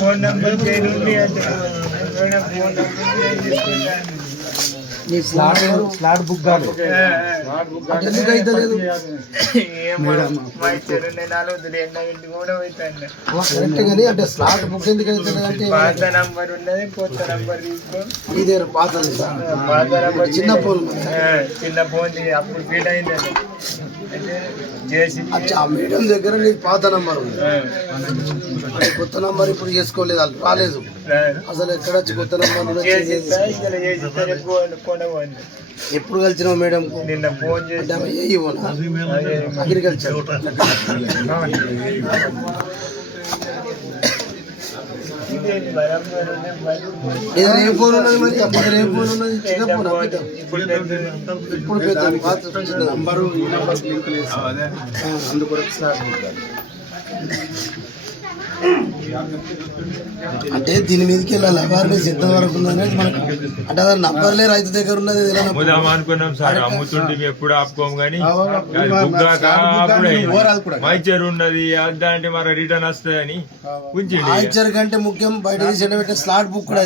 Phone number slot book కాదు. ఎందుకు అయితే లేదు కరెక్ట్ కానీ అంటే స్లాట్ బుక్ ఎందుకు అయితే అంటే పాత నంబర్ ఉన్నది, కొత్త నంబర్ తీసుకో. ఇదే పాతది పాత నంబర్ చిన్న ఫోన్ అప్పుడు ఫీడ్ అయింది చేసి. అచ్చా మేడం దగ్గర నీకు పాత నంబర్ ఉంది, కొత్త నంబర్ ఇప్పుడు చేసుకోలేదు, వాళ్ళు రాలేదు అసలు. ఎక్కడ వచ్చి కొత్త నంబర్ ఎప్పుడు కలిసినావు మేడం? నిన్న ఫోన్ చేసి అగ్రికల్చర్ ఏ ఫోన్ ఉన్నది మరి? అప్పుడు ఏ ఫోన్ ఉన్నది? చిన్న ఫోన్ ఇప్పుడు పెద్ద పాత నంబరు అందుకొరకు. అంటే దీని మీదకి వెళ్ళాలి, అవేర్నెస్ ఎంత వరకు ఉందనేది మనకు. అంటే అది నంబర్లే రైతు దగ్గర ఉన్నది అనుకున్నాం సార్, అమ్ముతుంటే ఎప్పుడు ఆపుకోము కానీ మైచర్ ఉన్నది అంటే మరి రిటర్న్ వస్తుందని మైచర్ కంటే ముఖ్యం బయట తీసి స్లాట్ బుక్ కూడా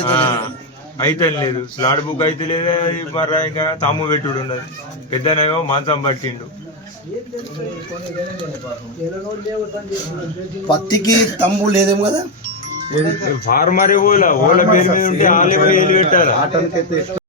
అయితే లేదు. స్లాట్ బుక్ అయితే లేదా మరి ఇంకా తమ్ము పెట్టుడు ఉన్నది. పెద్దనేమో మాంసం పట్టిండు. పత్తికి తమ్ము లేదేమో కదా, ఫార్మర్ ఓల పేరు మీద ఉంటే వాళ్ళే పెట్టారు.